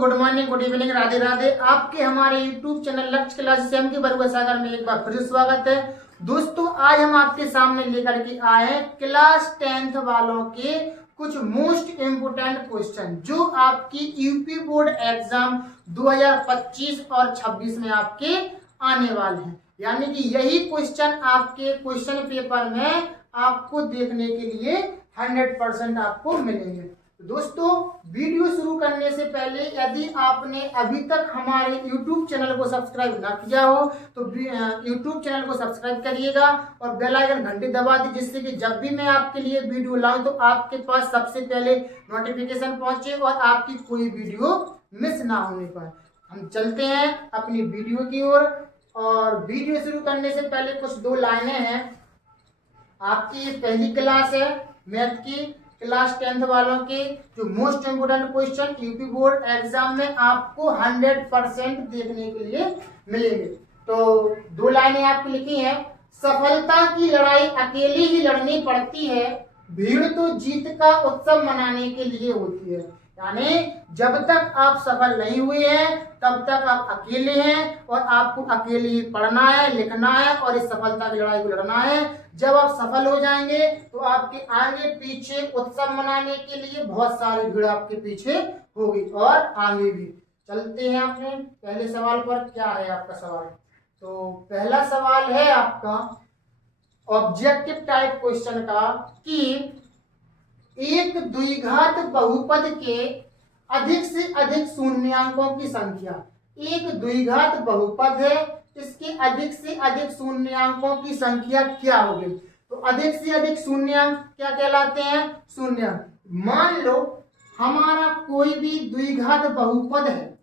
Good morning, good evening, Radhe Radhe. आपके हमारे YouTube channel लक्ष्य क्लासेस एम के बरुआ सागर में एक बार फिर स्वागत है। दोस्तों, आज हम आपके सामने लेकर के आए हैं क्लास 10th वालों के कुछ मोस्ट इम्पोर्टेंट क्वेश्चन जो आपकी यूपी बोर्ड एग्जाम 2025 और 26 में आपके आने वाले हैं। यानी कि यही क्वेश्चन आपके क्वेश्चन पेपर में आपको देखने के लिए 100% आपको मिलेंगे। दोस्तों, वीडियो शुरू करने से पहले यदि आपने अभी तक हमारे YouTube चैनल को सब्सक्राइब ना किया हो तो YouTube चैनल को सब्सक्राइब करिएगा और बेल आइकन घंटी दबा दी, जिससे कि जब भी मैं आपके लिए वीडियो लाऊं तो आपके पास सबसे पहले नोटिफिकेशन पहुंचे और आपकी कोई वीडियो मिस ना होने पाए। हम चलते हैं अपनी वीडियो की ओर। और वीडियो शुरू करने से पहले कुछ दो लाइनें हैं। आपकी पहली क्लास है मैथ की, क्लास 10th वालों के जो most important question UP board exam में आपको 100% देखने के लिए मिलेंगे। तो दो लाइनें आपकी लिखी हैं। सफलता की लड़ाई अकेली ही लड़नी पड़ती है, भीड़ तो जीत का उत्सव मनाने के लिए होती है। यानी जब तक आप सफल नहीं हुए हैं तब तक आप अकेले हैं और आपको अकेले ही पढ़ना है, लिखना है और इस सफलता की लड़ाई को लड़ना है। जब आप सफल हो जाएंगे तो आपके आगे पीछे उत्सव मनाने के लिए बहुत सारी भीड़ आपके पीछे होगी और आगे भी। चलते हैं अपने पहले सवाल पर। क्या है आपका सवाल? तो पहला सवाल है आपका ऑब्जेक्टिव टाइप क्वेश्चन का कि एक द्विघात बहुपद के अधिक से अधिक शून्यांकों की संख्या। एक द्विघात बहुपद है, इसके अधिक से अधिक शून्यांकों की संख्या क्या होगी? तो अधिक से अधिक शून्यांक क्या कहलाते हैं? शून्यांक। मान लो हमारा कोई भी द्विघात बहुपद है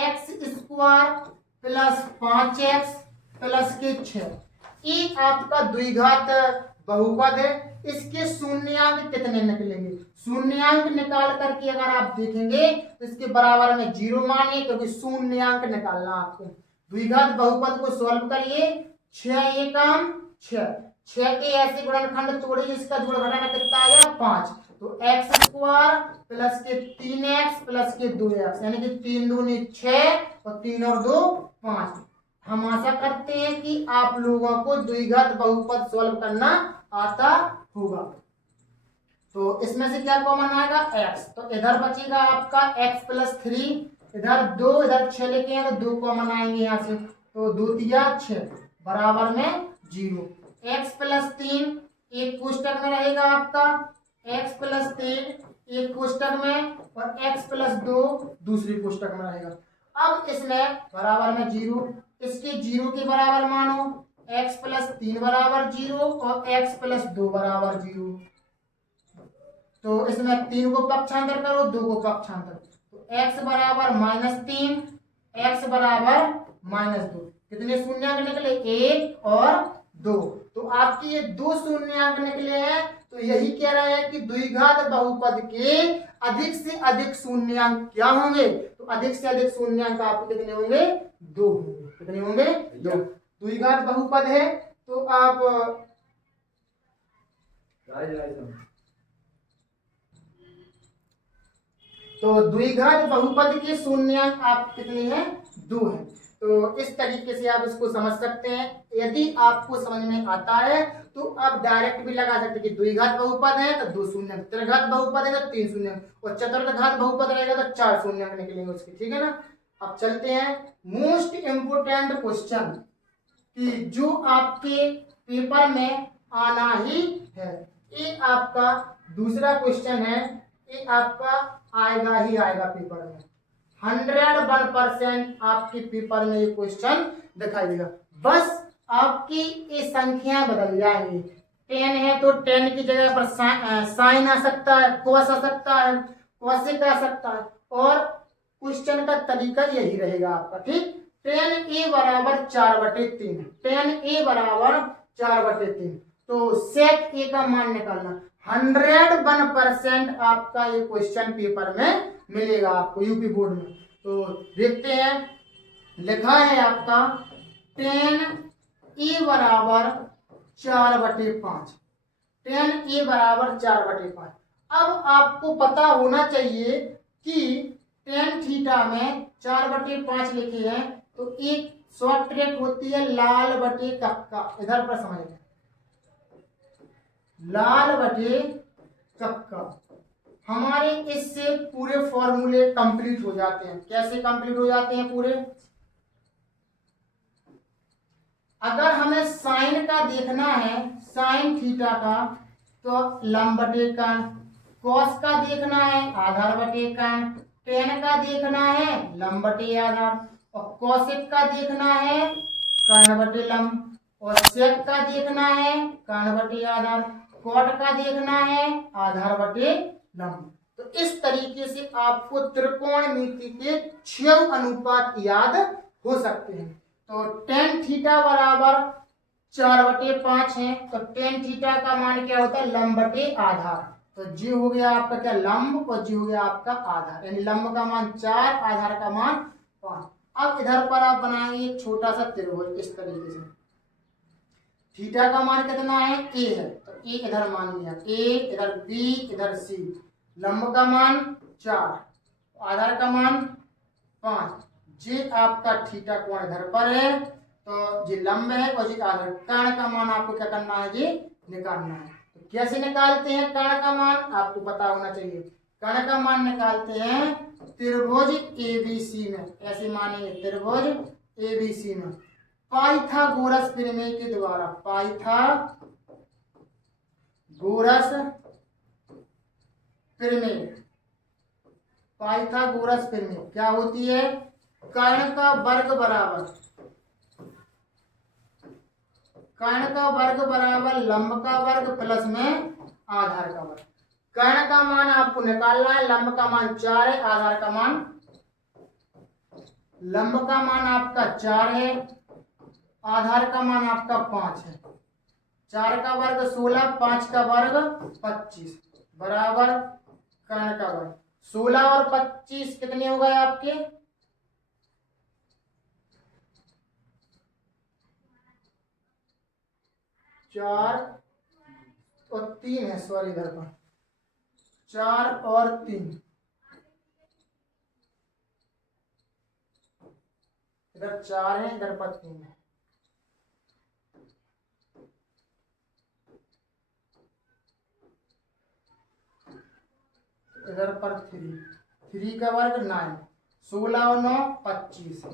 x² प्लस 5x प्लस के 6। ये आपका द्विघात बहुपद है। इसके शून्यांक कितने निकलेंगे? शून्यांक निकाल करके अगर आप देखेंगे तो इसके बराबर में 0 मानिए, क्योंकि शून्यांक निकालना आपको। द्विघात बहुपद को सॉल्व करिए। 6 एकम 6, 6 के ऐसे गुणनखंड तोड़िए, इसका जोड़ घटाना कितना आया? 5। तो x² प्लस के 3x प्लस के 2x, यानी कि 3 दूनी 6 और 3 और 2 5। हम आशा करते हैं कि आप लोगों को द्विघात बहुपद सॉल्व करना आता होगा। तो इसमें से क्या कॉमन आएगा? x। तो इधर बचेगा आपका x प्लस 3, इधर 2, इधर 6 लेके हैं तो 2 कॉमन आएंगे यहाँ से। तो 2 तिया 6 बराबर में 0। x प्लस 3 एक कोष्टक में रहेगा आपका, x प्लस 3 एक कोष्टक में और x प्लस 2 दूसरी कोष्टक में रहेगा। अब इसमें बराबर में 0, इसके 0 के बराबर मानो। x प्लस 3 बराबर 0 और x प्लस 2 बराबर 0। तो इसमें 3 को पक्षांतर करो, 2 को पक्षांतर। तो x बराबर -3, x बराबर -2। कितने शून्यांक निकले? 1 और 2। तो आपके ये 2 शून्यांक निकले हैं। तो यही कह रहे हैं कि द्विघात बहुपद के अधिक से अधिक शून्यांक क्या होंगे? तो अधिक से अधिक शून्यांक आपके कितने होंगे? 2 होंगे। कितने होंगे? 2। द्विघात बहुपद है तो आप तो द्विघात बहुपद के शून्यांक आप कितने हैं? 2 हैं। तो इस तरीके से आप इसको समझ सकते हैं। यदि आपको समझ में आता है तो आप डायरेक्ट भी लगा सकते हैं कि द्विघात बहुपद है तो 2 शून्यांक, त्रिघात बहुपद है तो 3 शून्यांक और चतुर्थघात बहुपद रहेगा तो 4 शून्यांक निकलेंगे उसके। ठीक है ना? अब चलते हैं मोस्ट इंपोर्टेंट क्वेश्चन कि जो आपके पेपर में आना ही है। ये आपका दूसरा क्वेश्चन है, ये आपका आएगा ही आएगा पेपर में। 101% आपके पेपर में ये क्वेश्चन दिखाई देगा। बस आपकी ये संख्या बदल जाएंगी। 10 है तो 10 की जगह पर साइन आ सकता है, कोस आ सकता है, कोसेक आ सकता है और क्वेश्चन का तरीका यही रहेगा आपका। ठीक, 10a बराबर 4/3, 10a बराबर 4/3। तो सेक a का मान निकालना। 101% आपका ये क्वेश्चन पेपर में मिलेगा आपको यूपी बोर्ड में। तो देखते हैं, लिखा है आपका 10a बराबर 4/5, 10a बराबर 4/5। अब आपको पता होना चाहिए कि टेन थीटा में 4/5 लिखे हैं, तो एक शॉर्ट ट्रिक होती है लाल बटे कक्का। इधर पर समझ, लाल बटे कक्का। हमारे इससे पूरे फॉर्मूले कंप्लीट हो जाते हैं। कैसे कंप्लीट हो जाते हैं पूरे? अगर हमें साइन का देखना है, साइन थीटा का, तो लंब बटे कर्ण। कॉस का देखना है, आधार बटे कर्ण। टेन का देखना है, लंब बटे आधार। और कॉसेक का देखना है, कर्ण बटे लंब। और सेक का देखना है, कर्ण बटे आधार। कॉट का देखना है, आधार बटे लंब। तो इस तरीके से आपको त्रिकोणमिति के 6 अनुपात याद हो सकते हैं। तो टेन थीटा बराबर 4/5 है, तो टेन थीटा का मान क्या होता है? लंब बटे आधार। तो जी हो गया आपका क्या? लंब। और जी हो गया आपका आधार, यानी लंब का मान 4, आधार का मान 5। अब इधर पर आप बनाएंगे एक छोटा सा त्रिभुज इस तरीके से। थीटा का मान कितना है? ए है, तो ए इधर मान लिया, ए इधर, बी इधर, सी। लंब का मान 4, आधार का मान 5। जी आपका थीटा कोण इधर पर है, तो जी लंब है और जी आधार। कर्ण का मान आपको क्या करना है जी? निकालना है। तो कैसे निकालते हैं कर्ण का मान? आपको पता होना चाहिए। कर्ण का मान निकालते हैं त्रिभुज एबीसी में। ऐसे मानेंगे त्रिभुज एबीसी में पाइथागोरस प्रमेय के द्वारा। पाइथागोरस प्रमेय, पाइथागोरस प्रमेय क्या होती है? कर्ण का वर्ग बराबर, कर्ण का वर्ग बराबर लंब का वर्ग प्लस में आधार का वर्ग। कर्ण का मान आपको निकालना है, लंब का मान 4 है, आधार का मान, लंब का मान आपका 4 है, आधार का मान आपका 5 है। 4 का वर्ग 16, 5 का वर्ग 25 बराबर कर्ण का वर्ग। 16 और 25 कितने हो गए आपके? 4 और 3 है, सॉरी इधर पर 4 और 3, इधर 4 है, इधर पर 3 है। इधर पर 3 का वर्ग 9, 16 और 9 25।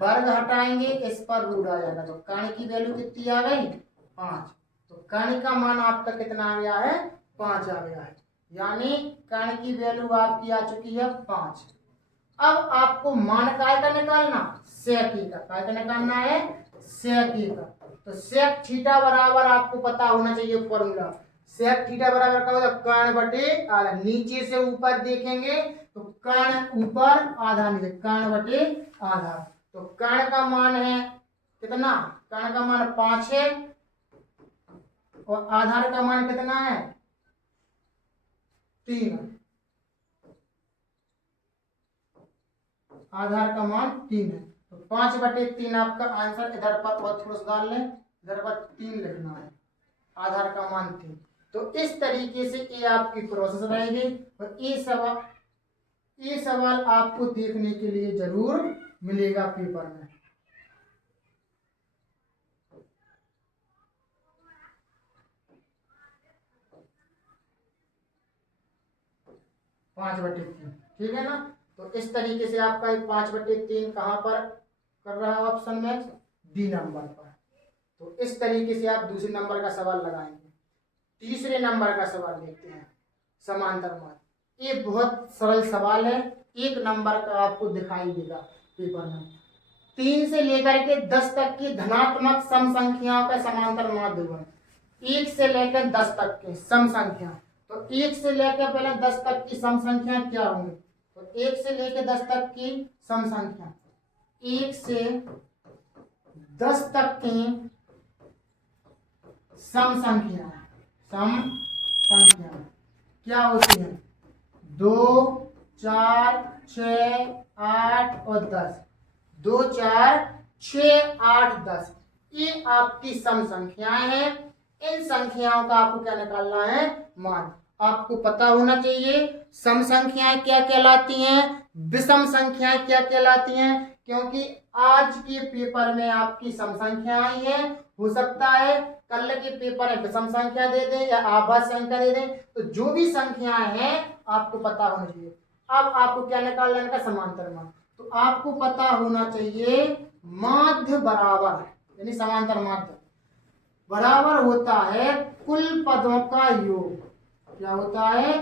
वर्ग हटाएंगे, इस पर रूट आ जाएगा, तो कर्ण की वैल्यू कितनी आ गई? 5। तो कर्ण का मान आपका कितना आ गया है? 5 आ गया है, यानी कर्ण की वैल्यू आपकी आ चुकी है 5। अब आपको मान काय का निकालना? सेक का। काय का निकालना है? सेक का। तो सेक थीटा बराबर आपको पता होना चाहिए फॉर्मूला। सेक थीटा बराबर क्या होता है? कर्ण बटे आधा। नीचे से ऊपर देखेंगे तो कर्ण ऊपर, आधा नीचे, कर्ण बटे आधा। तो कर्ण का मान है कितना? कर्ण का मान 5 है और आधार का मान कितना है? 3। आधार का मान 3 है, तो 5/3 आपका आंसर। इधर पर और थोड़ा सा डाल लें, इधर पर 3 लिखना है, आधार का मान 3। तो इस तरीके से ये आपकी प्रोसेस रहेगी। और ये सवाल आपको देखने के लिए जरूर मिलेगा पेपर में। 5/3, ठीक है ना? तो इस तरीके से आपका 5/3 कहाँ पर कर रहा है ऑप्शन में? डी नंबर पर। तो इस तरीके से आप दूसरे नंबर का सवाल लगाएंगे। तीसरे नंबर का सवाल देखते हैं, समांतर मार्ग। ये बहुत सरल सवाल है, 1 नंबर का आपको दिखाई देगा पेपर में। 3 से लेकर के 10 तक की धनात्मक सम संख्याओं का समांतर माध्य गुण। 1 से लेकर 10 तक के सम संख्या, तो 1 से लेकर पहले 10 तक की सम संख्या क्या होंगी? तो 1 से लेकर 10 तक की सम संख्या, 1 से 10 तक की सम संख्या, सम संख्या क्या होती है? 2, 4, 6, 8 और 10। 2, 4, 6, 8, 10 ये आपकी सम संख्याएं हैं। इन संख्याओं का आपको क्या निकालना है? मान। आपको पता होना चाहिए सम संख्याएं क्या कहलाती हैं? विषम संख्याएं क्या कहलाती हैं, क्योंकि आज के पेपर में आपकी सम संख्या आई है, हो सकता है कल के पेपर में विषम संख्या दे दें या आभाज्य संख्या दे दें, तो जो भी संख्याएं हैं आपको पता होना चाहिए। अब आपको क्या निकाल लेना का समांतर मान, तो आपको पता होना चाहिए माध्य बराबर, यानी समांतर माध्य बराबर होता है कुल पदों का योग। क्या होता है?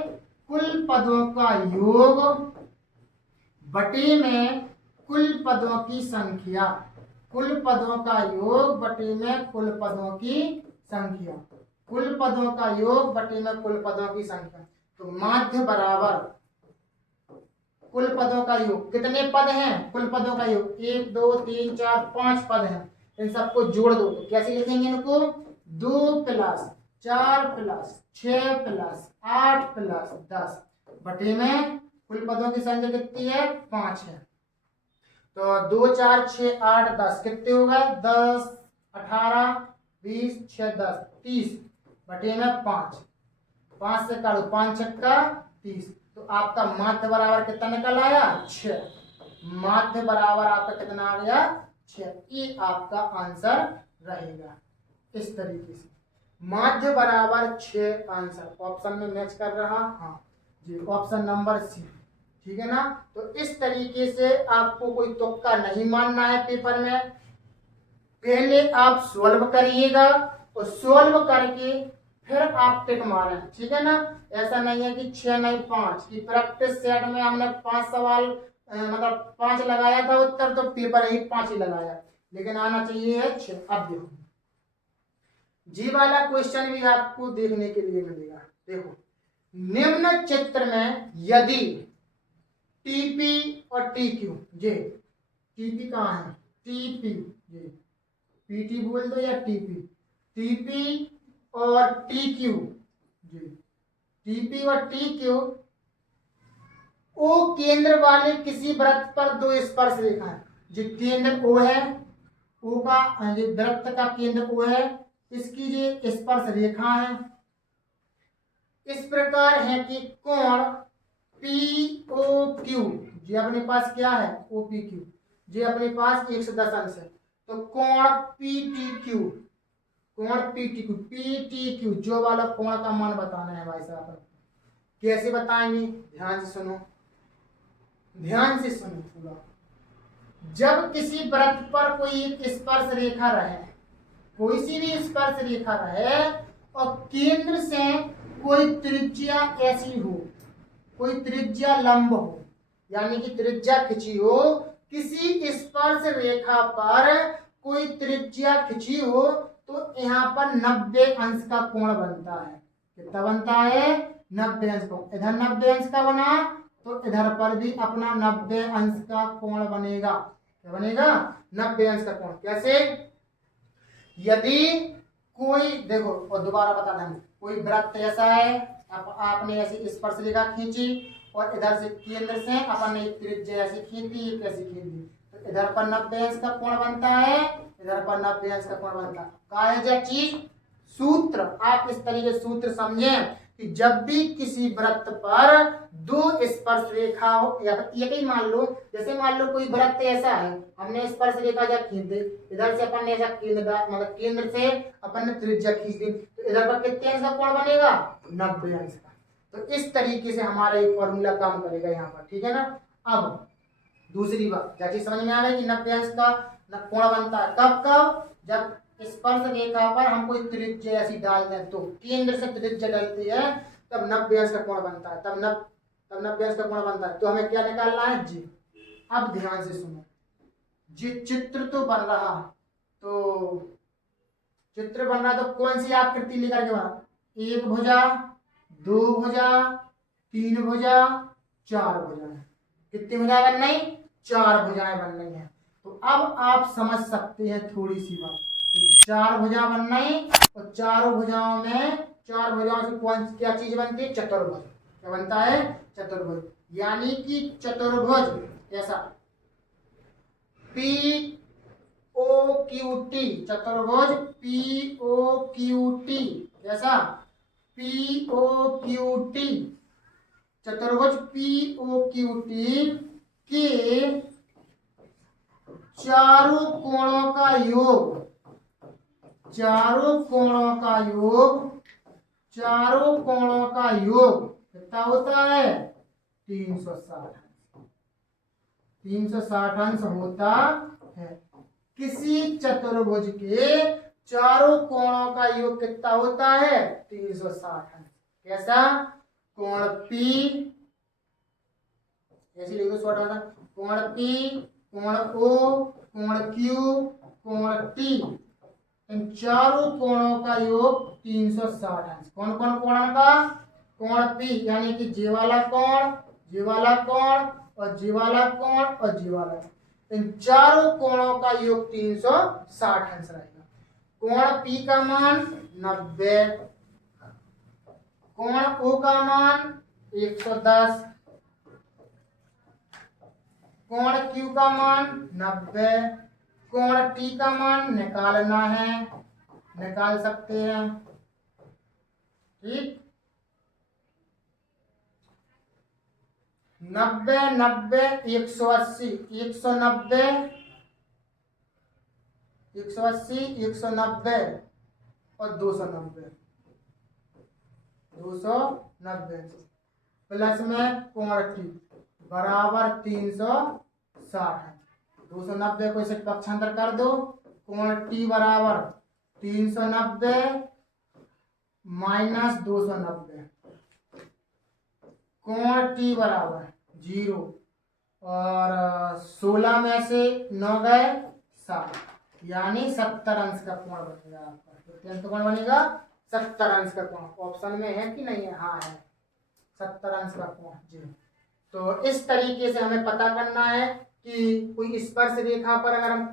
कुल पदों का योग बटे में कुल पदों की संख्या। कुल पदों का योग बटे में कुल पदों की संख्या। कुल पदों का योग बटे में कुल पदों की संख्या। तो माध्य बराबर कुल पदों का योग। कितने पद हैं? कुल पदों का योग 1 2 3 4 5 पद हैं। इन सबको जोड़ दो तो कैसे लिखेंगे इनको? 2 + 4 + 6 + 8 + 10 बटे में कुल पदों की संख्या कितनी है? 5 है। तो 2 4 6 8 10 कितने हो गए? 10 18 20 6 10 30 बटे में 5। 5 से काटो 5 छक्का 30। तो आपका माध्य बराबर कितना निकल आया? 6। माध्य बराबर आपका कितना आ गया? 6। ये आपका आंसर रहेगा। इस तरीके से माध्य बराबर 6 आंसर ऑप्शन में मैच कर रहा। हाँ जी, ऑप्शन नंबर सी, ठीक है ना। तो इस तरीके से आपको कोई तुक्का नहीं मानना है पेपर में। पहले आप सॉल्व करिएगा और सॉल्व करके फिर आप टिक मारें, ठीक है ना। ऐसा नहीं है कि 6 नहीं 5 की प्रैक्टिस सेट में हमने 5 सवाल मतलब 5 लगाया था उत्तर, तो पेपर ही 5 ही लगाया, लेकिन आना चाहिए है 6। अब देखो जी वाला क्वेश्चन भी आपको देखने के लिए मिलेगा। देखो निम्न चित्र में यदि टीपी और टीक्यू, जी टीपी कहाँ है? टीपी, जी पीटी बोल दो या टीपी, टीपी और टीक्यू, जी टीपी और टीक्यू ओ केंद्र वाले किसी वृत्त पर 2 स्पर्श रेखा है। जो केंद्र ओ है, ओ का वृत्त का केंद्र ओ है, इसकी जो स्पर्श रेखा है इस प्रकार है कि कोण POQ, जी अपने पास क्या है? OPQ, जी अपने पास 110 अंश है। तो कोण PTQ, कोण PTQ जो वाला कोण का मान बताना है भाई साहब। कैसे बताएंगे? ध्यान से सुनो, ध्यान से सुनो पूरा। जब किसी वृत्त पर कोई एक स्पर्श रेखा रहे, कोई सी भी स्पर्श रेखा रहे और केंद्र से कोई त्रिज्या ऐसी हो, कोई त्रिज्या लंब हो, यानी कि त्रिज्या खिंची हो, किसी स्पर्श रेखा पर कोई त्रिज्या खिंची हो, तो यहाँ पर 90 अंश का कोण बनता है। कितना बनता है? 90 अंश का। इधर 90 अंश का बना तो इधर पर भी अपना 90 अंश का कोण बनेगा। क्या बनेगा? 90 अंश का कोण। कैसे? यदि कोई देखो, और दोबारा बता दें, कोई वृत्त ऐसा है, आपने ऐसी स्पर्श रेखा खींची और इधर से केंद्र से अपन ने एक त्रिज्या ऐसी खींची, एक ऐसी खींची, तो इधर पर 90 अंश का कोण बनता है, इधर पर 90 अंश का कोण बनता है। क्या है जो चीज? सूत्र। आप इस तरीके से सूत्र समझें कि जब भी किसी वृत्त पर 2 स्पर्श रेखा हो, या एक ही मान लो, जैसे मान लो कोई वृत्त ऐसा है, हमने स्पर्श रेखा जब खींच दी, इधर से अपन ने ऐसा केंद्र मतलब केंद्र से अपन ने त्रिज्या खींच दी, तो इधर पर कितने अंश का कोण बनेगा? 90 अंश का। तो इस तरीके से हमारा एक फॉर्मूला काम करेगा यहाँ पर, ठीक है ना। अब दूसरी बात क्या चीज समझ में आ गई कि 90 अंश का कोण बनता है कब कब? जब स्पर्श रेखा पर हम कोई त्रिज्या ऐसी डाल दें, तो केंद्र से त्रिज्या डलती है तब 90 अंश का कोण बनता है, तब 90 अंश का कोण बनता है। तो हमें क्या निकालना है? जी अब ध्यान से सुनो, जी चित्र तो बन रहा, तो चित्र बन रहा तो कौन सी आकृति लेकर के बना? 1 भुजा, 2 भुजा, 3 भुजा, 4 भुजाएं। कितनी भुजाएं बन रही? 4 भुजाएं बन रही हैं। तो अब आप समझ सकते हैं थोड़ी सी बात, 4 भुजा बन रही और चारों भुजाओं में, 4 भुजाओं से कौन क्या चीज बनती है? चतुर्भुज। क्या बनता है? चतुर्भुज। यानी कि चतुर्भुज ऐसा POQT, चतुर्भुज POQT, ऐसा POQT, चतुर्भुज POQT के चारों कोणों का योग, चारों कोणों का योग, चारों कोणों का योग कितना होता है 360, 360 अंश होता है। किसी चतुर्भुज के चारों कोणों का योग कितना होता है 360 अंश। कैसा? कोण P, ऐसे लिखो शॉर्ट वाला, कोण P, कोण O, कोण Q, कोण T, इन चारों कोणों का योग 360 अंश। कौन कौन कोण का? कोण P यानी कि जे वाला कोण, जे वाला कोण और जे वाला कोण और जे वाला, इन चारों कोणों का योग 360 अंश रहेगा। कोण P का मान 90, कोण O का मान 110, कोण Q का मान 90, कोण T का मान निकालना है, निकाल सकते हैं। ठीक, 90 90 180, 190 180 190 और 290, 290 प्लस में कोण T बराबर 360। 290 को इसे पक्षांतर कर दो, कोण T बराबर 390 माइनस 290, कोण T बराबर 0 और 16 में से 9 गए 7, यानी 70 अंश का कोण बनेगा आपका। कितना कोण बनेगा 70 अंश का कोण। ऑप्शन में है कि नहीं है? हाँ है, 70 अंश का कोण जी। तो इस तरीके से हमें पता करना है कि कोई स्पर्श रेखा पर अगर हम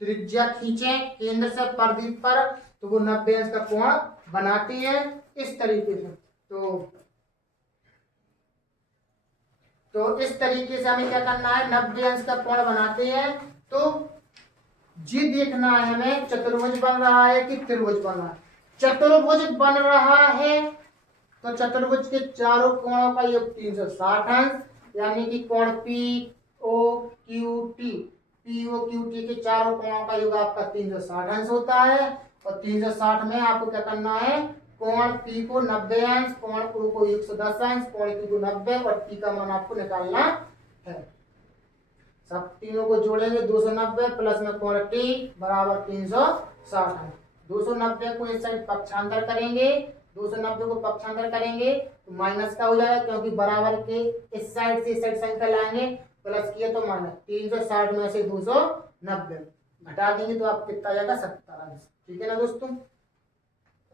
त्रिज्या खींचें केंद्र से परिधि पर तो वो 90 अंश का कोण बनाती है इस तरीके से। तो इस तरीके से हमें क्या करना है, 90 अंश का कोण बनाते हैं। तो जी देखना है हमें चतुर्भुज बन रहा है कि त्रिभुज बन रहा है। चतुर्भुज बन रहा है तो चतुर्भुज के चारों कोणों का योग 360 अंश, यानी कि कोण POQT, POQT के चारों कोणों का योग आपका 360 अंश होता है। और 360 में आपको क्या करना है, कोण P को 90 अंश, कोण O को 110 अंश, कोण Q को 90 और T का मान आपको निकालना है। सब तीनों को जोड़ेंगे 290 प्लस में कोण T बराबर 360 अंश। 290 को इस साइड पक्षांतर करेंगे, 290 को पक्षांतर करेंगे तो माइनस का हो जाएगा, क्योंकि बराबर के इस साइड से इस साइड संख्या लाएंगे, प्लस किया तो माइनस। 360 में से 290 घटा देंगे तो आप कितना आ जाएगा 70 अंश। ठीक है ना दोस्तों?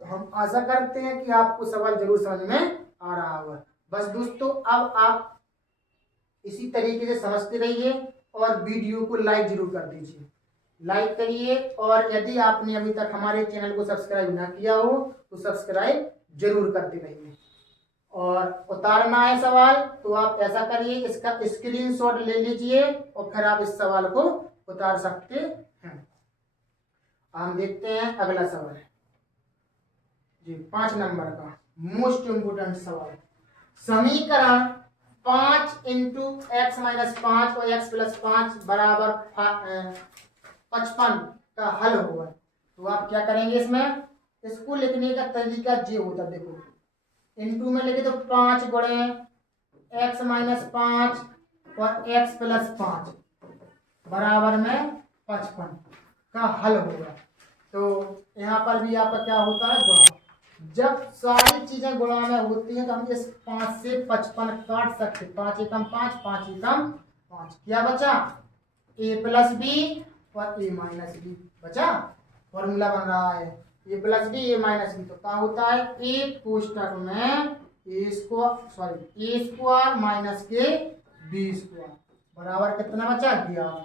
तो हम आशा करते हैं कि आपको सवाल जरूर समझ में आ रहा होगा। बस दोस्तों अब आप इसी तरीके से समझते रहिए और वीडियो को लाइक जरूर कर दीजिए, लाइक करिए। और यदि आपने अभी तक हमारे चैनल को सब्सक्राइब ना किया हो तो सब्सक्राइब जरूर करते रहिए। और उतारना है सवाल तो आप ऐसा करिए, इसका स्क्रीनशॉट ले लीजिए और फिर आप इस सवाल को उतार सकते हैं। हम देखते हैं अगला सवाल जी, 5 नंबर का मोस्ट इम्पोर्टेंट सवाल। समीकरण 5 इंटू एक्स माइनस 5 और एक्स प्लस 5 बराबर 55 का हल होगा। तो आप क्या करेंगे, इसमें इसको लिखने का तरीका ये होता, देखो इंटू में लिखे तो 5 गुणे एक्स माइनस 5 और एक्स प्लस 5 बराबर में 55 का हल होगा। तो यहाँ पर भी आपका क्या होता है, गुणा। जब सारी चीजें गुणा में होती हैं तो हम इस 5 से 55 काट सकते। 5 एकम 5, 5 एकम 5, क्या बचा a प्लस बी और a माइनस बी बचा। फॉर्मूला बन रहा है a plus b a minus b, तो क्या होता है a कोष्टक में a स्क्वायर माइनस के बी स्क्वायर बराबर कितना बचा 11।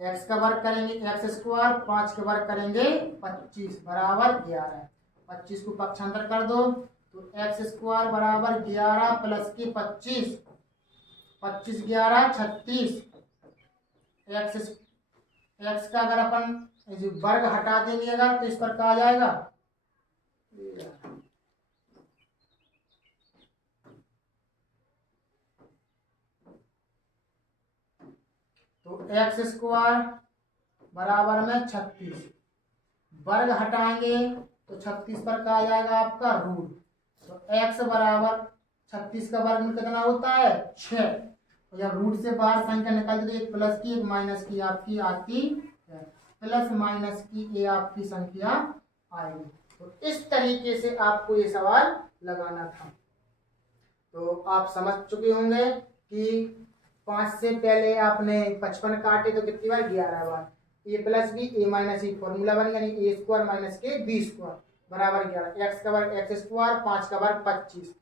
एक्स का वर्ग करेंगे एक्स स्क्वायर, 5 का वर्ग करेंगे 25 बराबर 11। 25 को पक्षांतर कर दो तो एक्स स्क्वायर बराबर 11 प्लस के 25, 25 11 36। एक्स का अगर अपन वर्ग हटा देंगे अगर तो इस पर कहा जाएगा तो एक्स स्क्वायर बराबर में 36, वर्ग हटाएंगे तो 36 पर क्या आ जाएगा आपका रूट। तो एक्स बराबर 36 का वर्गमूल कितना होता है 6। तो जब रूट से बाहर संख्या निकालते तो एक प्लस की एक माइनस की आपकी आती है, प्लस माइनस की ये आपकी संख्या आएगी। तो इस तरीके से आपको ये सवाल लगाना था। तो आप समझ चुके होंगे कि 5 से पहले आपने 55 काटे तो कितनी बार 11 बार। ए प्लस बी ए माइनस ई फॉर्मूला बन गया, ए स्क्वायर माइनस के बी स्क्वायर बराबर 11। एक्स का वर्ग एक्स स्क्वायर, 5 का वर्ग 25,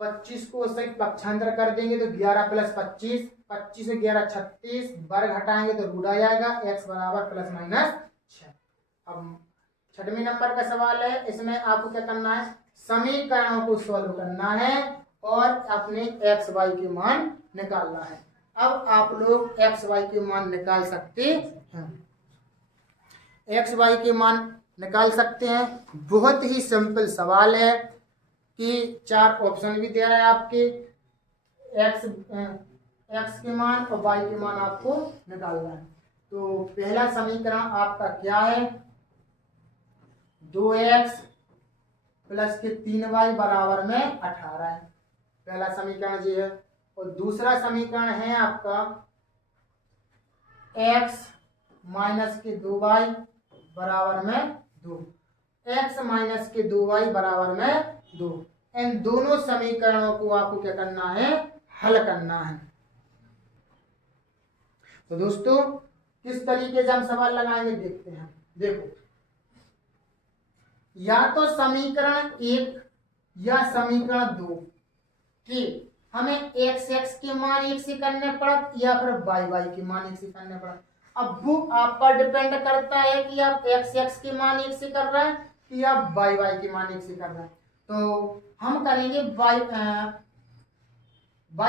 25 को उससे पक्षांतर कर देंगे तो 11 प्लस 25, 25 से 11 36, वर्ग हटाएंगे तो रूट आ जाएगा, एक्स बराबर प्लस माइनस 6। अब 6वें नंबर का सवाल है, इसमें आपको क्या करना है, समीकरणों को सॉल्व करना है और अपने एक्स वाई के मान निकालना है। अब आप लोग एक्स वाई के मान निकाल सकते हैं, एक्स वाई के मान निकाल सकते हैं। बहुत ही सिंपल सवाल है कि 4 ऑप्शन भी दे रहा है आपके, एक्स के मान और वाई के मान आपको निकालना है। तो पहला समीकरण आपका क्या है, 2x प्लस के 3y बराबर में 18 है, पहला समीकरण ये है। और दूसरा समीकरण है आपका x माइनस के 2y बराबर में 2, x माइनस के 2y बराबर में 2। इन दोनों समीकरणों को आपको क्या करना है, हल करना है। तो दोस्तों किस तरीके से हम सवाल लगाएंगे देखते हैं। देखो, या तो समीकरण 1 या समीकरण 2 कि हमें एक्स एक्स के मान 1 से करने पड़त या फिर वाई वाई के मान 1 से करने पड़त। अब वो आप पर डिपेंड करता है कि आप एक्स एक्स के मान 1 से कर रहे हैं कि आप वाई वाई के मान 1 से कर रहे हैं। तो हम करेंगे वाई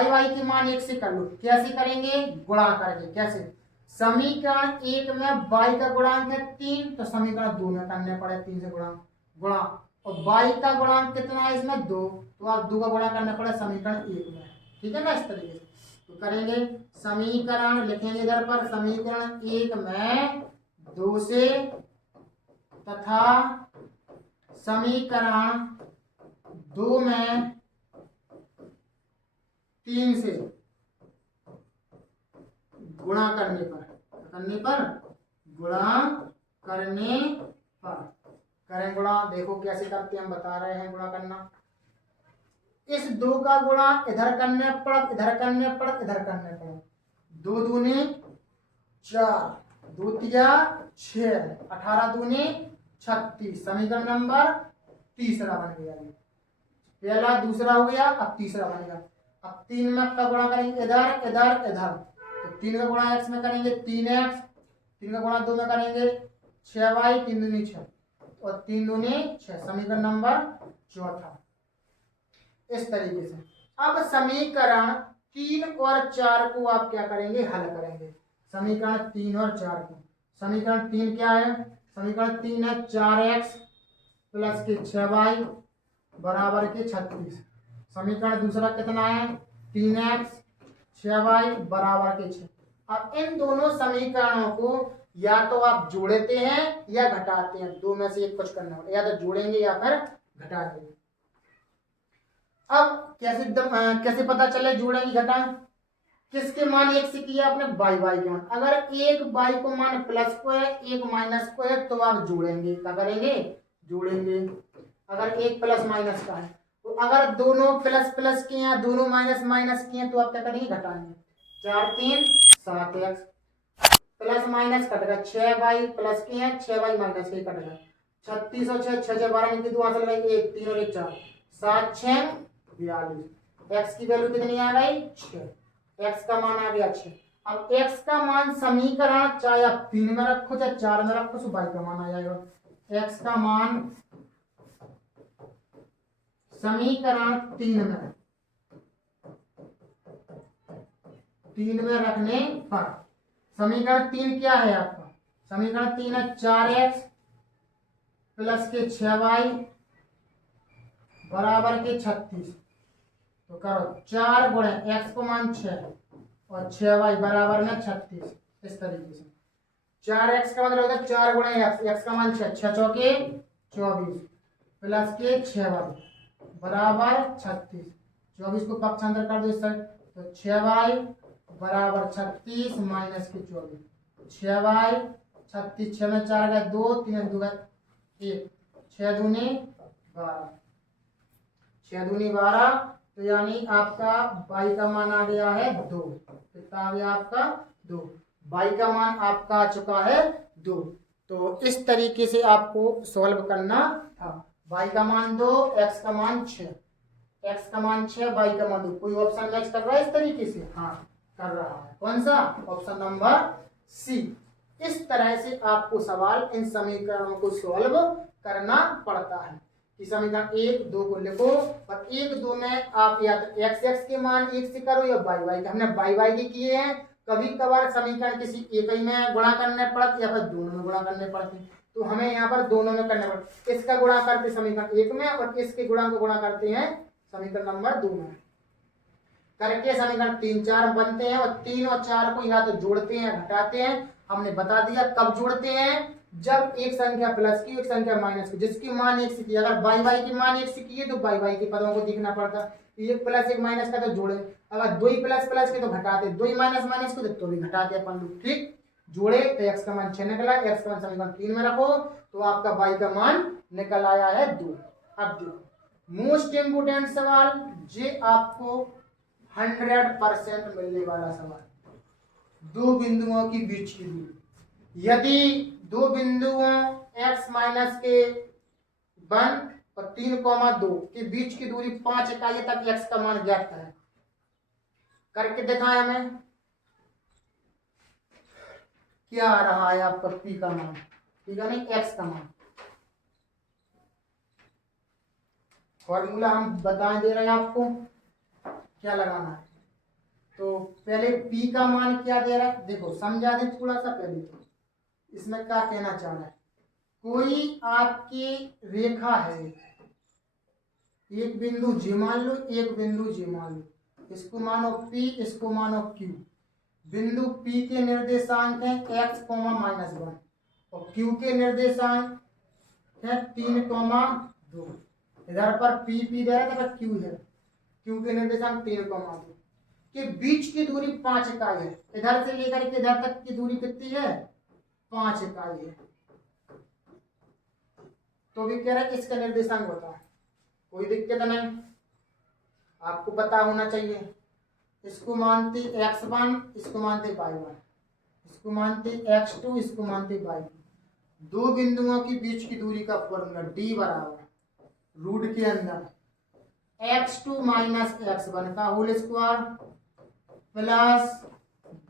वाई के मान 1 से कर लो। कैसे करेंगे, गुणा करके। कैसे, समीकरण 1 में y का गुणांक है 3, तो समीकरण 2 में करने पड़े 3 से गुणा, और y का गुणांक कितना है इसमें 2, तो आप 2 का गुणा करना पड़े समीकरण 1 में। ठीक है ना, इस तरीके से तो करेंगे। समीकरण लिखेंगे इधर पर, समीकरण 1 में 2 से तथा समीकरण 2 में 3 से गुणा करने पर करें गुणा। देखो कैसे करते हैं, हम बता रहे हैं गुणा करना। इस 2 का गुणा इधर करने पड़त, इधर करने पड़त, इधर करने पड़त। 2 दूनी 4, 2 तिया 6, 18 दूनी 36, समीकरण नंबर तीसरा बन गया। पहला दूसरा हो गया, अब तीसरा बनेगा। अब 3 में का गुणा करेंगे इधर इधर इधर, तो 3 का गुणा x में करेंगे 3x, 3 का गुणा 2 में करेंगे 6y, 3 दूनी 6 और 3 दूनी 6, समीकरण नंबर चौथा। इस तरीके से अब समीकरण 3 और 4 को आप क्या करेंगे, हल करेंगे। समीकरण 3 और 4 को, समीकरण 3 क्या है, समीकरण 3 है 4x प्लस के 6y बराबर के 36। समीकरण दूसरा कितना है, 3x 6y बराबर के 6। अब इन दोनों समीकरणों को या तो आप जोड़ते हैं या घटाते हैं, 2 में से एक कुछ करना होगा, या तो जोड़ेंगे या फिर घटाएंगे। अब कैसे पता चले जोड़ेंगे घटाएं, किसके मान 1 से किया आपने, वाई वाई के मान। अगर एक वाई को मान प्लस को है, एक माइनस को है, तो आप जोड़ेंगे। क्या करेंगे, जोड़ेंगे। अगर एक प्लस माइनस का है, तो अगर दोनों प्लस प्लस के हैं, दोनों माइनस माइनस के हैं, तो आप क्या करेंगे, घटाएंगे। 4 3 7x प्लस माइनस कट गया, 6y प्लस के हैं, 6y माइनस के कट गया। 36 और 6 6 12 निकली, 2 आंसर लगे 1 3 और 1 4, 7 6 42। x की वैल्यू कितनी आ गई, 6। x का मान आ गया 6। अब x का मान समीकरण चाहे आप 3 में रखो चाहे 4 में रखो, तो y का मान आ जाएगा। x का मान समीकरण 3 में रखने पर, समीकरण 3 क्या है आपका, समीकरण 3 है 4x प्लस के 6y बराबर के 36। तो करो 4 गुणे x को मान 6 और 6y बराबर में 36। इस तरीके से 4x का मतलब होता है 4 गुणे x, x का मान 6, 6 चौके 24 प्लस के 6y बराबर 36। 24 को पक्षांतर कर दो इस साइड, तो 6y बराबर 36 माइनस के 24। 6y 36, 6 में 4 गए 2, 3 2 गए 1, 6 दूनी 12, 6 दूनी 12। तो यानी आपका y का मान आ गया है 2। कितना आ गया आपका 2। y का मान आपका आ चुका है 2। तो इस तरीके से आपको सॉल्व करना था। y का मान 2, x का मान 6, x का मान 6, y का मान 2। कोई ऑप्शन मैच कर रहा है इस तरीके से? हाँ कर रहा है। कौन सा? Option number c. इस तरह से आपको सवाल इन समीकरणों को सॉल्व करना पड़ता है कि समीकरण 1, 2 को लिखो और 1, 2 में आप या तो x के मान 1 से करो या y के। हमने y के किए हैं। कभी कभार समीकरण किसी एक ही में गुणा करने पड़ते या फिर दोनों में गुणा करने पड़ते, तो हमें यहाँ पर दोनों में करना पड़ता। इसका गुणा करते समीकरण 1 में और इसके गुणा को गुणा करते हैं समीकरण नंबर 2 में। करके समीकरण 3, 4 बनते हैं और 3 और 4 को या तो जोड़ते हैं घटाते हैं। हमने बता दिया कब जोड़ते हैं, जब एक संख्या प्लस की एक संख्या माइनस की, जिसकी मान 1 से की। अगर y की मान 1 से की है तो y के पदों को देखना पड़ता है। 1 प्लस 1 माइनस का तो जोड़े, अगर 2 प्लस प्लस के तो घटाते, 2 माइनस माइनस को तो भी घटाते अपन लोग। ठीक, जोड़े तो x का मान 6 निकला, x का मान समीकरण 3 में रखो तो आपका y का मान निकल आया है 2। अब देखो मोस्ट इंपोर्टेंट सवाल, ये आपको 100% मिलने वाला सवाल। दो बिंदुओं की बीच की दूरी, यदि दो बिंदुओं x माइनस के 1 और 3,2 के बीच की दूरी 5 इकाई तक x का मान ज्ञात है। करके दिखाएं हमें क्या आ रहा है आपका p का मान, ठीक है नहीं x का मान। फॉर्मूला हम बता दे रहे हैं आपको क्या लगाना है। तो पहले p का मान क्या दे रहा है देखो, समझा दे थोड़ा सा पहले। तो इसमें क्या कहना चाह रहा है, कोई आपकी रेखा है, एक बिंदु G मान लो, एक बिंदु G मान लो, इसको मानो P, इसको मानो Q। बिंदु P के निर्देशांक है x, -1 और Q के निर्देशांक है 3,2। इधर पर P दे रहा है, Q है, Q के निर्देशांक 3,2 के बीच की दूरी 5 इकाई है। इधर से लेकर के इधर तक की दूरी कितनी है? 5 इकाई है। तो भी कह रहा है इसका निर्देशांक बताओ। कोई दिक्कत नहीं, आपको पता होना चाहिए। इसको मानते x1, इसको मानते y1, इसको मानते x2, इसको मानते y2। दो बिंदुओं के बीच की दूरी का फॉर्मूला d बराबर रूट के अंदर x2 माइनस x1 का whole square plus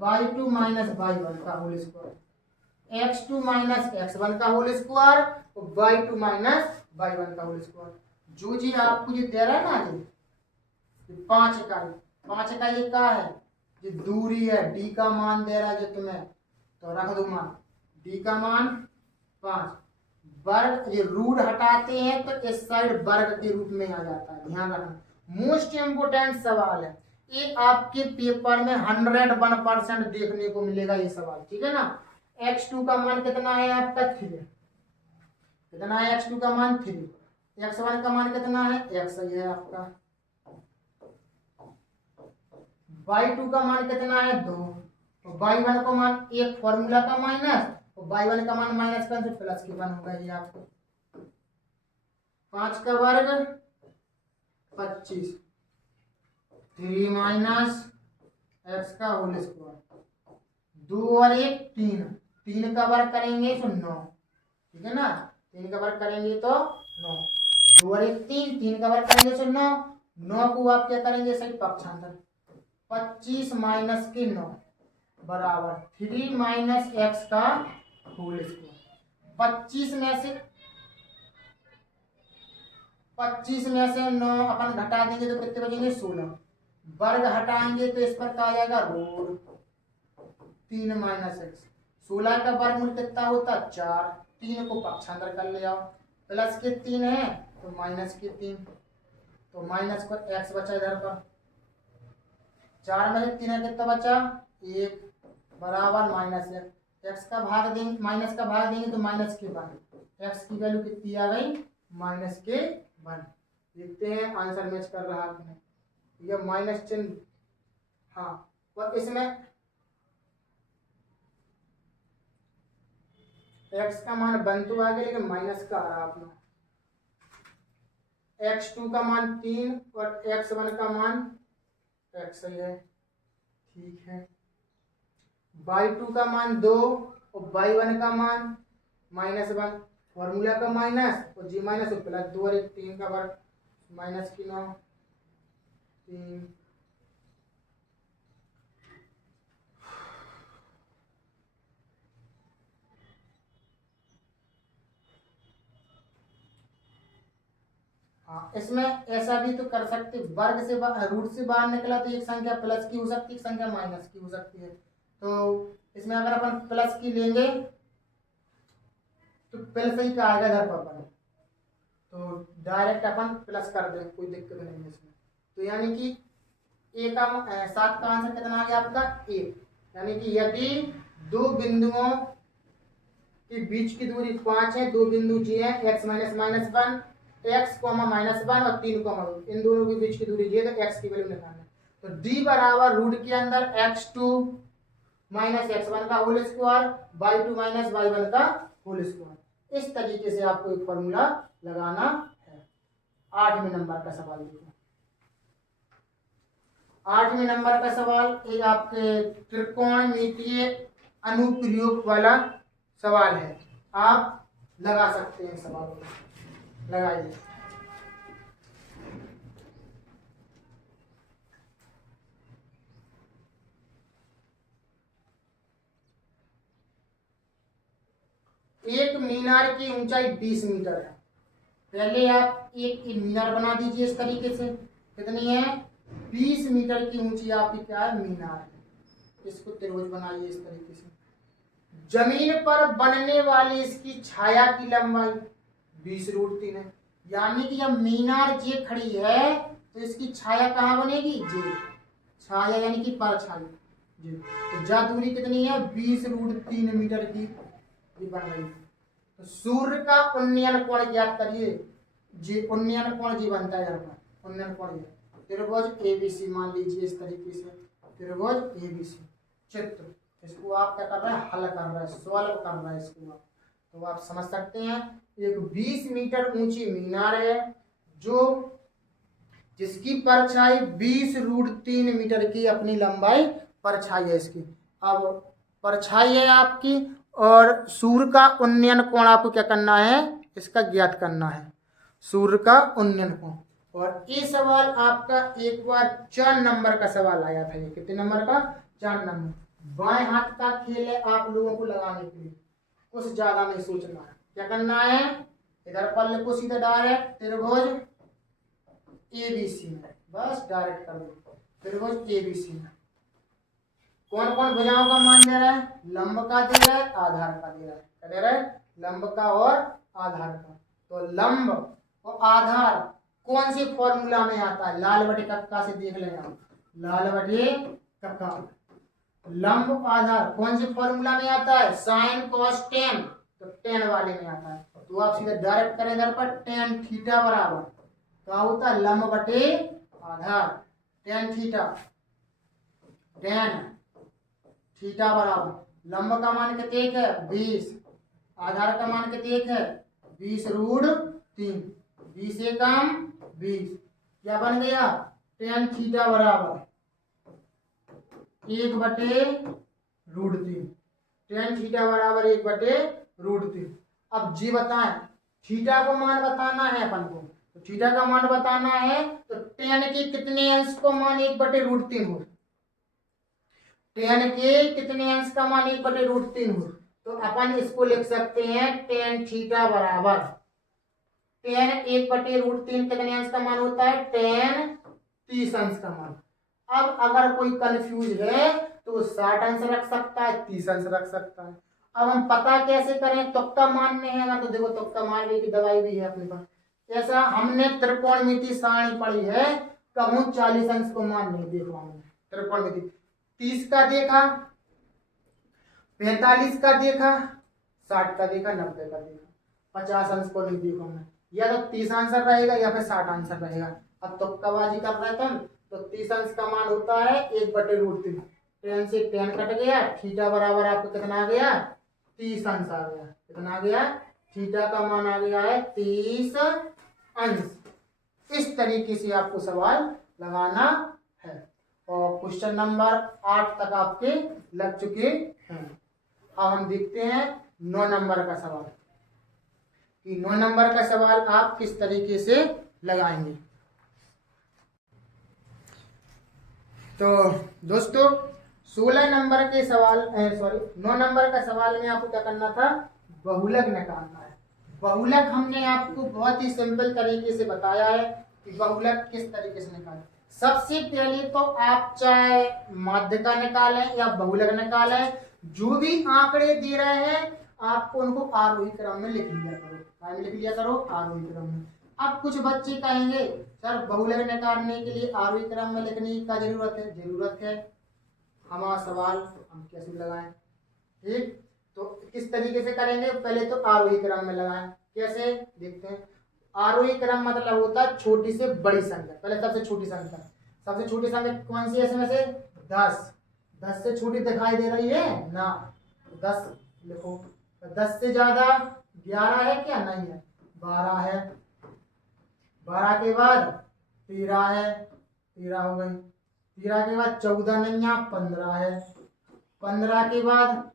y2 minus y1 का whole square. x2 minus x1 का होल स्क्वायर और y2 माइनस y1 का होल स्क्वायर। जो जी आपको ये दे रहा है ना, ये 5 इकाई, 5 इकाई क्या है? ये दूरी है, d का मान दे रहा है जो तुम्हें, तो रख दो मान, d का मान 5। वर्ग ये रूट हटाते हैं तो इस साइड वर्ग के रूप में आ जाता है, ध्यान रखना। मोस्ट इंपोर्टेंट सवाल है ये, आपके पेपर में 101% देखने को मिलेगा ये सवाल, ठीक है ना। x2 का मान कितना है आपका 3, कितना है x2 का मान 3, x1 का मान कितना है x है आपका, y2 का मान कितना है 2 और y1 का मान एक फॉर्मूला का माइनस और y1 का मान माइनस का प्लस के 1 होगा। ये आपको 5 का वर्ग 25, 3 माइनस x का होल स्क्वायर, 2 और 1 3, 3 का वर्ग करेंगे तो 9, ठीक है ना। 3 का वर्ग करेंगे तो 9, 2 और 1 3, 3 का वर्ग करेंगे तो 9, 9 को आप क्या करेंगे सही पक्षांतर, 25 माइनस के 9 बराबर 3 माइनस x का होल स्क्वायर। 25 में से 9 अपन घटा देंगे तो कितने बचेंगे 16, वर्ग हटाएंगे तो इस पर क्या आ जाएगा रूट 3 माइनस एक्स। 16 का वर्गमूल कितना होता 4, 3 को पक्षांतर कर ले आओ, प्लस के 3 है तो माइनस के 3, तो माइनस पर एक्स बचा इधर पर। 4 में से 3 है कितना बचा 1 बराबर माइनस एक्स का भाग देंगे, माइनस का भाग देंगे तो माइनस के 1, एक्स की वैल्यू कितनी आ गई माइनस के 1। देखते हैं आंसर मैच कर रहा है कि नहीं। यह माइनस चिन्ह, हाँ, और इसमें एक्स का मान 1 तो आ गया लेकिन माइनस का आ रहा अपना। x2 का मान 3 और x1 का मान x सही है, ठीक है। y2 का मान 2 और y1 का मान -1, फॉर्मूला का माइनस और जी माइनस और प्लस 2 और 3 का वर्ग माइनस की 9 3। हाँ, इसमें ऐसा भी तो कर सकते, वर्ग से रूट से बाहर निकला तो एक संख्या प्लस की हो सकती है, एक संख्या माइनस की हो सकती है। तो इसमें अगर अपन प्लस की लेंगे तो प्लस ही का आएगा इधर पर अपन, तो डायरेक्ट अपन प्लस कर दें, कोई दिक्कत नहीं है इसमें। तो यानी कि ए का 7 का आंसर कितना आ गया आपका 1। यानी कि यदि दो बिंदुओं के बीच की दूरी 5 है, दो बिंदु जी है x -1 x, -1 और 3, इन दोनों के बीच की दूरी ये, तो x की वैल्यू निकालना है। तो d बराबर रूट के अंदर x2 -x1 का होल स्क्वायर, y2 -y1 का होल स्क्वायर। इस तरीके से आपको एक फॉर्मूला लगाना है। 8वें नंबर का सवाल देखो। 8वें नंबर का सवाल एक आपके त्रिकोणमितीय अनुप्रयोग वाला सवाल है। आप लगा सकते हैं सवाल को, लगाइए। एक मीनार की ऊंचाई 20 मीटर है। पहले आप एक मीनार बना दीजिए इस तरीके से, कितनी है 20 मीटर की ऊंची आपकी क्या है मीनार है। इसको त्रिभुज बनाइए इस तरीके से। जमीन पर बनने वाली इसकी छाया की लंबाई 20√3 है। यानी कि जब मीनार जे खड़ी है तो इसकी छाया कहाँ बनेगी जे, छाया यानी कि परछाई जे। तो जा दूरी कितनी है 20√3 मीटर की ये बन रही है। तो सूर्य का उन्नयन कोण ज्ञात करिए। जी उन्नयन कोण जी बनता है यहाँ पर, उन्नयन कोण ये त्रिभुज एबीसी मान लीजिए इस तरीके से, त्रिभुज एबीसी चित्र। इसको आप क्या कर रहे हैं हल कर रहे हैं, सॉल्व कर रहे हैं इसको आप। तो आप समझ सकते हैं एक 20 मीटर ऊंची मीनार है जो जिसकी परछाई 20√3 मीटर की अपनी लंबाई परछाई है इसकी। अब परछाई है आपकी और सूर्य का उन्नयन कोण आपको क्या करना है इसका ज्ञात करना है, सूर्य का उन्नयन कोण। और ये सवाल आपका एक बार 4 नंबर का सवाल आया था। ये कितने नंबर का 4 नंबर। बाएं हाथ का खेल है आप लोगों को लगाने के लिए, कुछ ज्यादा नहीं सोचना है। क्या करना है इधर पर लिखो सीधा डायरेक्ट त्रिभुज एबीसी में, बस डायरेक्ट कर दो त्रिभुज एबीसी में। कौन कौन भुजाओं का मान दे रहा है, लंब का दे रहा है आधार का दे रहा है, क्या दे रहा है लंब का और आधार का। तो लंब और आधार कौन से फॉर्मूला में आता है, लाल बटे कक्का से देख लें आप, लाल बटे कक्का। लंब आधार कौन से फॉर्मूला में आता है साइन कॉस टेन, तो टेन वाले में आता है। तो आप सीधे डायरेक्ट करें इधर पर टेन थीटा बराबर क्या होता है लंब बटे आधार, टेन थीटा, टेन थीटा बराबर लंब का मान कितने है 20, आधार का मान कितने है 20√3, 20 से कम 20, क्या बन गया टेन थीटा बराबर 1/√3, टेन थीटा बराबर 1/√3। अब जी बताएं थीटा को मान बताना है अपन को, तो थीटा का मान बताना है तो टेन के कितने अंश को मान 1/√3 हो, टेन के कितने अंश का मान 1/√3 हो। तो अपन इसको लिख सकते हैं टेन थीटा बराबर टेन 1/√3 कितने अंश का मान होता है टेन 30 अंश का मान। अब अगर कोई कंफ्यूज है तो वो 60 अंश रख सकता है 30 अंश रख सकता है। अब हम पता कैसे करें, तुक्का मानने है तो देखो तुक्का मारने की दवाई भी है अपने पास। ऐसा हमने त्रिकोणमिति सारणी पढ़ी है, कहूं 40 अंश को मान नहीं, देखो हमने त्रिकोणमिति। 30 का देखा, 45 का देखा, 60 का देखा, 90 का देखा, 50 अंश को नहीं देखो मैं, या तो 30 आंसर रहेगा या फिर 60 आंसर रहेगा। अब तुक्काबाजी कर रहे तुम तो 30 अंश का मान होता है 1/√3। 10 से 10 कट गया, थीटा बराबर आपको कितना आ गया, 30 अंश आ गया। कितना आ गया, थीटा का मान आ गया है 30 अंश। इस तरीके से आपको सवाल लगाना है और क्वेश्चन नंबर 8 तक आपके लग चुके हैं। अब हम देखते हैं 9 नंबर का सवाल कि 9 नंबर का सवाल आप किस तरीके से लगाएंगे। तो दोस्तों 16 नंबर के सवाल 9 नंबर का सवाल में आपको क्या करना था, बहुलक निकालना है। बहुलक हमने आपको बहुत ही सिंपल तरीके से बताया है कि बहुलक किस तरीके से निकालें। सबसे पहले तो आप चाहे माध्य का निकालें या बहुलक निकालें, जो भी आंकड़े दे रहे हैं आपको उनको आरोही क्रम में लिख लिया करो। क्या लिख लिया करो, आरोही क्रम में। अब कुछ बच्चे कहेंगे सर बहुलक निकालने के लिए आरोही क्रम में लिखने की क्या जरूरत है, जरूरत है। हमारा सवाल हम कैसे लगाएं, ठीक। तो किस तरीके से करेंगे, पहले तो आरोही क्रम में लगाएं। कैसे देखते हैं। आरोही क्रम मतलब होता है छोटी से बड़ी संख्या। पहले सबसे छोटी संख्या, सबसे छोटी संख्या कौन सी है इसमें से, 10। 10 से छोटी दिखाई दे रही है ना, 10 लिखो। 10 से ज्यादा 11 है क्या, नहीं है, 12 है। 12 के बाद 13 है, 13 हो गई। 13 के बाद 14 नैया 15 है। 15 के बाद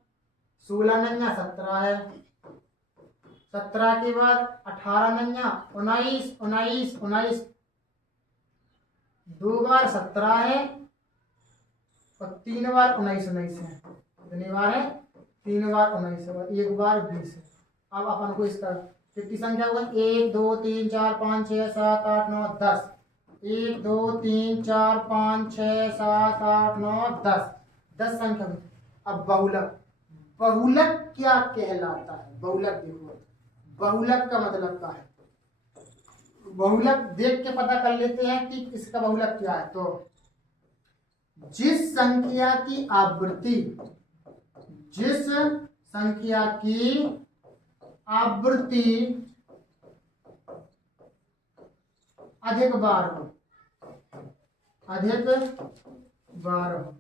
16 नैया 17 है। 17 के बाद 18 नैया 19, 19, 19, 2 बार 17 है और 3 बार 19, 19 है। कितनी बार है, 3 बार 19 है और 1 बार 20 है। अब अपन को इसका कितनी संख्या होगा, 1 2 3 4 5 6 7 8 9 10। 1 2 3 4 5 6 7 8 9 10, 10 संख्या हुई। अब बहुलक, बहुलक क्या कहलाता है, बहुलक देखो, बहुलक का मतलब क्या है। बहुलक देख के पता कर लेते हैं कि इसका बहुलक क्या है। तो जिस संख्या की आवृत्ति, जिस संख्या की आवृत्ति अधिक बार हो, अधिक बार हो,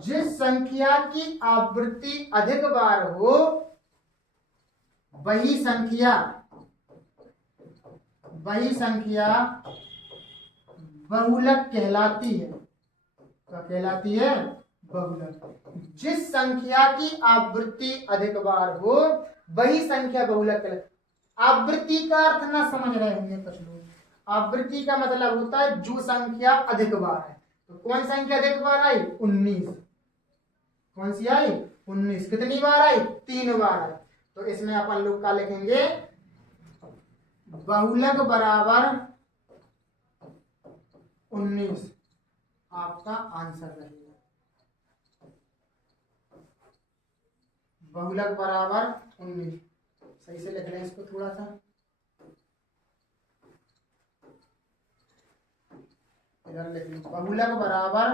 जिस संख्या की आवृत्ति अधिक बार हो वही संख्या बहुलक कहलाती है। क्या कहलाती है, बहुलक। जिस संख्या की आवृत्ति अधिक बार हो वही संख्या बहुलक कहलाती। आवृत्ति का अर्थ ना समझ रहे होंगे कुछ लोग। आवृत्ति का मतलब होता है जो संख्या अधिक बार है। तो कौन संख्या अधिक बार आई, 19। कौन सी आई, 19। कितनी बार आई, 3 बार आई। तो इसमें अपन लोग क्या लिखेंगे, बहुलक बराबर 19 आपका आंसर रहेगा। बहुलक बराबर 19, सही से लिख लें इसको थोड़ा सा, इधर लिख लो, बहुलक बराबर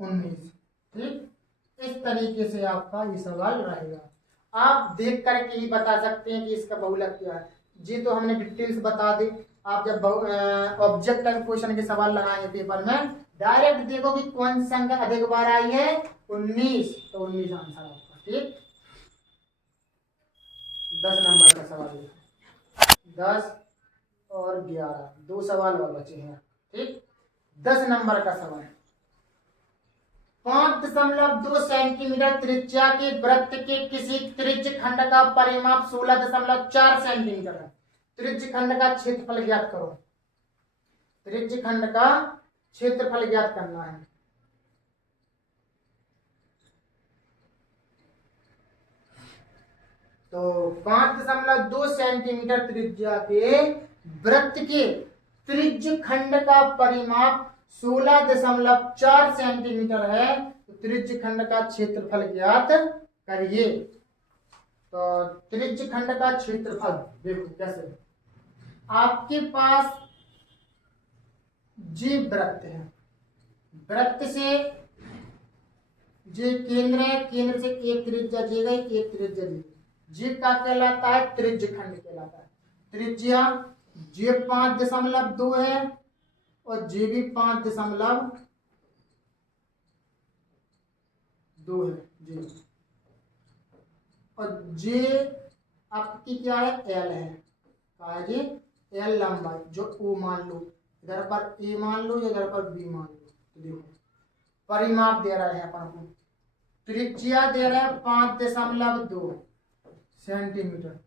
19। ठीक, इस तरीके से आपका ये सवाल रहेगा। आप देख करके ही बता सकते हैं कि इसका बहुलक क्या है। जी तो हमने डिटेल्स बता दी। आप जब ऑब्जेक्ट टाइप क्वेश्चन के सवाल लगाएंगे पेपर में, डायरेक्ट देखो कि कौन सी संख्या अधिक बार आई है, 19, तो 19 आंसर आपका। ठीक, 10 नंबर का सवाल है, 10 और 11, 2 सवाल और बचे हैं। ठीक, 10 नंबर का सवाल, 5.2 सेंटीमीटर त्रिज्या के वृत्त के किसी त्रिज्य खंड का परिमाप 16.4 सेंटीमीटर है। त्रिज्य खंड का क्षेत्रफल ज्ञात करो। त्रिज्य खंड का क्षेत्रफल ज्ञात करना है। तो 5.2 सेंटीमीटर त्रिज्या के वृत्त के त्रिज्य खंड का परिमाप 16.4 सेंटीमीटर है। तो त्रिज्य खंड का क्षेत्रफल ज्ञात करिए। तो त्रिज्य खंड का क्षेत्रफल देखो कैसे, आपके पास जी वृत्त है, वृत्त से जे केंद्र है, केंद्र से एक त्रिज्या जे गई, एक त्रिज्या जे गई, जे का कहलाता है त्रिज्य खंड कहलाता है। त्रिज्या जे 5.2 है और जे भी 5.2 है जी, और जे आपकी क्या है, एल है, क्या है जी, एल लंबाई, जो ओ मान लो, इधर पर ए मान लो या इधर पर बी मान लो। तो देखो परिमाप दे रहा है अपन को, त्रिज्या दे रहा है 5.2 सेंटीमीटर,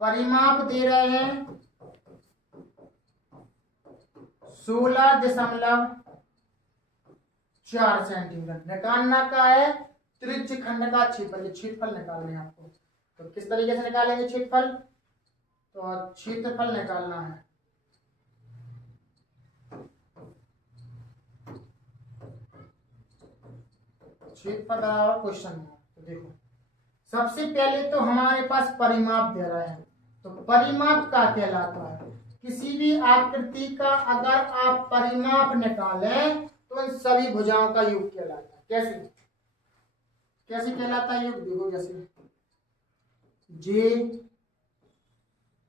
परिमाप दे रहे हैं 16.4 सेंटीमीटर। निकालना का है त्रिज्य खंड का क्षेत्रफल, क्षेत्रफल निकालना है आपको। तो किस तरीके से निकालेंगे क्षेत्रफल, तो क्षेत्रफल निकालना है, क्षेत्रफल बराबर क्वेश्चन मार्क। तो देखो सबसे पहले तो हमारे पास परिमाप दे रहा है, तो परिमाप का कहलाता है किसी भी आकृति का अगर आप परिमाप निकालें तो इन सभी भुजाओं का योग कहलाता है। कैसे कैसे कहलाता है योग, देखो जैसे जे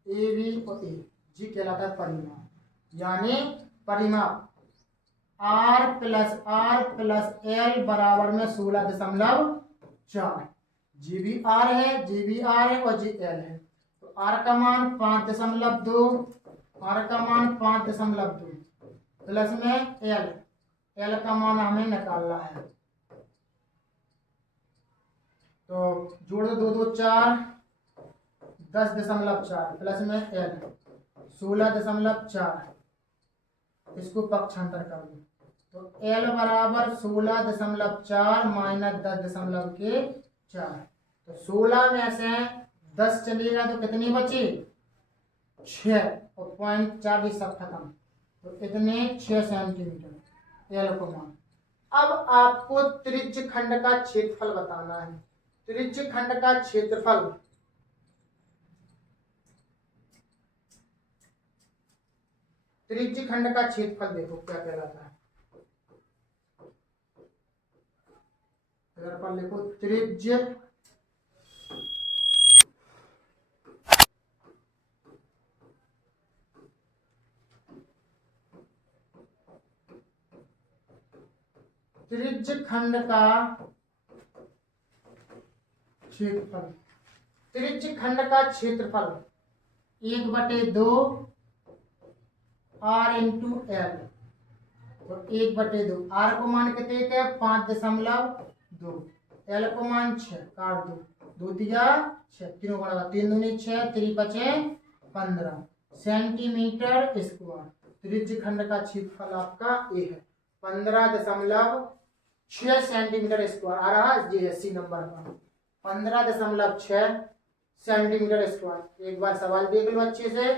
ए बी और ए, जी कहलाता है परिमाप, यानी परिमाप R प्लस एल बराबर में 16.4, जी भी आर है, जी भी आर है और जी एल है। तो आर का मान 5.2, आर का मान 5.2 प्लस में एल का मान हमें निकालना है। तो जोड़ दो, 2 2 4, 10.4 प्लस में एल 16.4, इसको पक्षांतर कर दो, तो एल बराबर 16.4 माइनस 10.4, तो 16 में से 10 चलेगा तो कितनी बची, 6, और 0.4 भी सब खत्म, तो इतने 6 सेंटीमीटर एल को मान। अब आपको त्रिज्य खंड का क्षेत्रफल बताना है। त्रिज्य खंड का क्षेत्रफल त्रिज्य खंड का क्षेत्रफल देखो क्या कहलाता है, इधर पर लिखो त्रिज्य त्रिज्य खंड का क्षेत्रफल। त्रिज्य खंड का क्षेत्रफल 1/2 आर इंटू एल, तो 1/2, आर को मान कितने के 5.2, एल को मान 6, काट दो, 2 दिया 6, तीनों बड़ा 3 दूनी 6, 3 बचे 15 सेंटीमीटर स्क्वायर। त्रिज्य खंड का क्षेत्रफल आपका ए है 15.6 सेंटीमीटर स्क्वायर आ रहा है, ये सी नंबर पर 15.6 सेंटीमीटर स्क्वायर। एक बार सवाल देख लो अच्छे से,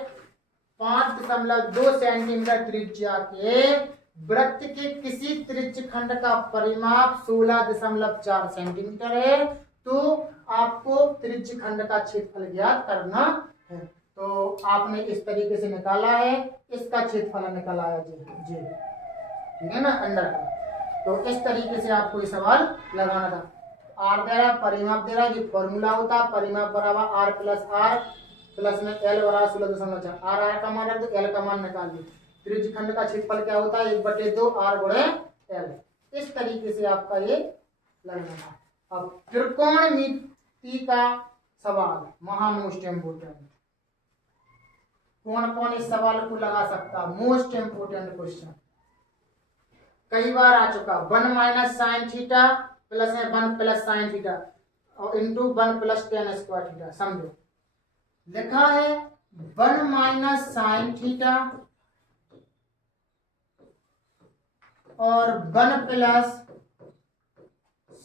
5.2 सेंटीमीटर त्रिज्या के वृत्त के किसी त्रिज्य खंड का परिमाप 16.4 सेंटीमीटर है, तो आपको त्रिज्य खंड का क्षेत्रफल ज्ञात करना है। तो आपने इस तरीके से निकाला है, इसका क्षेत्रफल निकाला है जी, ठीक है ना, अंडर का। तो इस तरीके से आपको ये सवाल लगाना था। आर दे रहा, परिमाप दे रहा, ये फॉर्मूला होता है परिमाप बराबर आर प्लस में एल बराबर 16.4, आर का मान रख दो, एल का मान निकाल दो। त्रिज्य खंड का क्षेत्रफल क्या होता है, 1/2 आर गुणे एल। इस तरीके से आपका ये लगना था। अब त्रिकोणमिति का सवाल महा मोस्ट इम्पोर्टेंट, कौन कौन इस सवाल को लगा सकता, मोस्ट इम्पोर्टेंट क्वेश्चन, कई बार आ चुका, 1 - sin थीटा प्लस है 1 + sin थीटा और इंटू 1 + tan स्क्वायर थीटा। समझो लिखा है 1 - sin थीटा और 1 +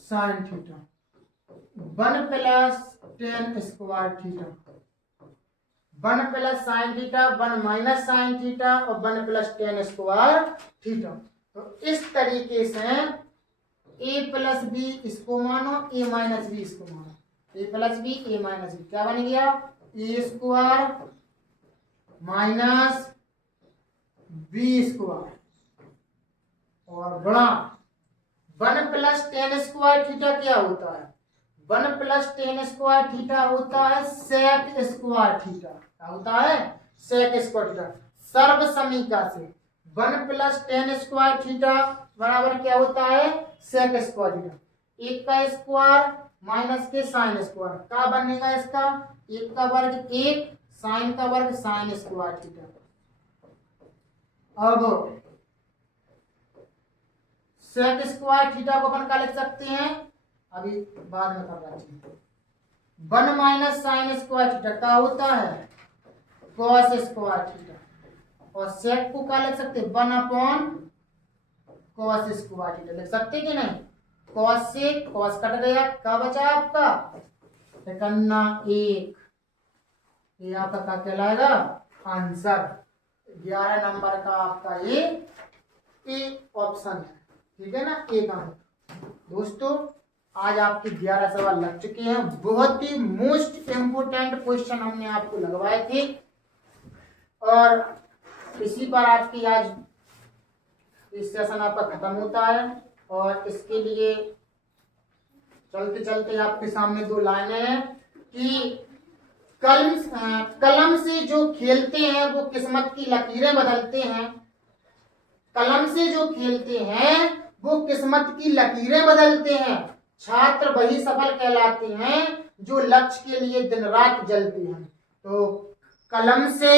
sin theta, 1 + tan square theta, 1 + sin theta, 1 - sin theta और 1 + tan स्क्वायर थीटा। तो इस तरीके से a + b इसको मानो, a - b इसको मानो, a + b a - b क्या बन गया, a² - b² और बड़ा 1 प्लस टेन स्क्वायर थीटा क्या होता है? 1 प्लस टेन स्क्वायर थीटा होता है सेक स्क्वायर थीटा। क्या होता है? Sec square theta. सर्व समीका से 1 प्लस टेन स्क्वायर थीटा बराबर क्या होता है? Sec square theta. एक का स्क्वायर माइनस के साइन स्क्वायर का बनेगा इसका, एक का वर्ग एक, साइन का वर्ग साइन स्क्वायर थीटा। अब सेक स्क्वायर थीटा को अपन क्या लिख सकते हैं? अभी बाद में करना चाहिए। 1 माइनस साइन स्क्वायर थीटा का होता है कॉस स्क्वायर थीटा, और सेक को क्या लिख सकते हैं? 1 अपॉन कॉस स्क्वायर थीटा लिख सकते कि नहीं? कॉस से कॉस कट गया, क्या बचा आपका? एकन्ना एक। ये आपका क्या कहलाएगा? आंसर 11 नंबर का आपका ये ऑप्शन है। ठीक है ना? एक अंक। दोस्तों आज आपके 11 सवाल लग चुके हैं। बहुत ही मोस्ट इम्पोर्टेंट क्वेश्चन हमने आपको लगवाए थे, और इसी पर आपकी आज इस सेशन आपका खत्म होता है। और इसके लिए चलते चलते आपके सामने दो लाइनें हैं कि कलम से जो खेलते हैं वो किस्मत की लकीरें बदलते हैं। कलम से जो खेलते हैं वो किस्मत की लकीरें बदलते हैं। छात्र वही सफल कहलाते हैं जो लक्ष्य के लिए दिन रात जलते हैं। तो कलम से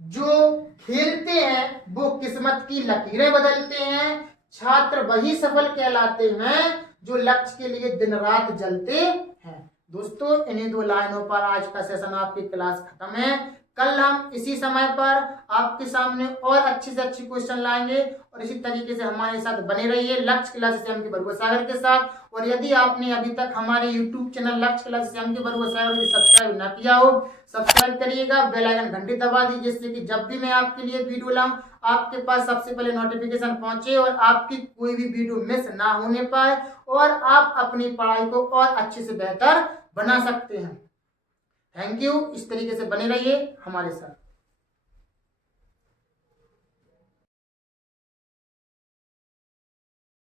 जो खेलते हैं वो किस्मत की लकीरें बदलते हैं। छात्र वही सफल कहलाते हैं जो लक्ष्य के लिए दिन रात जलते हैं। दोस्तों इन्हीं दो लाइनों पर आज का सेशन आपकी क्लास खत्म है। कल हम इसी समय पर आपके सामने और अच्छे से अच्छी क्वेश्चन लाएंगे, और इसी तरीके से हमारे साथ बने रहिए लक्ष्य क्लासेस एम के बरुआ सागर के साथ। और यदि आपने अभी तक हमारे YouTube चैनल लक्ष्य क्लासेस एम के बरुआ सागर को सब्सक्राइब ना किया हो, सब्सक्राइब करिएगा, बेल आइकन घंटी दबा दीजिए, जिससे कि जब भी मैं आपके लिए वीडियो लाऊं आपके पास सबसे पहले नोटिफिकेशन पहुंचे और आपकी कोई भी वीडियो मिस ना होने पाए, और आप अपनी पढ़ाई को और अच्छे से बेहतर बना सकते हैं। Thank you. इस तरीके से बने रहिए हमारे साथ।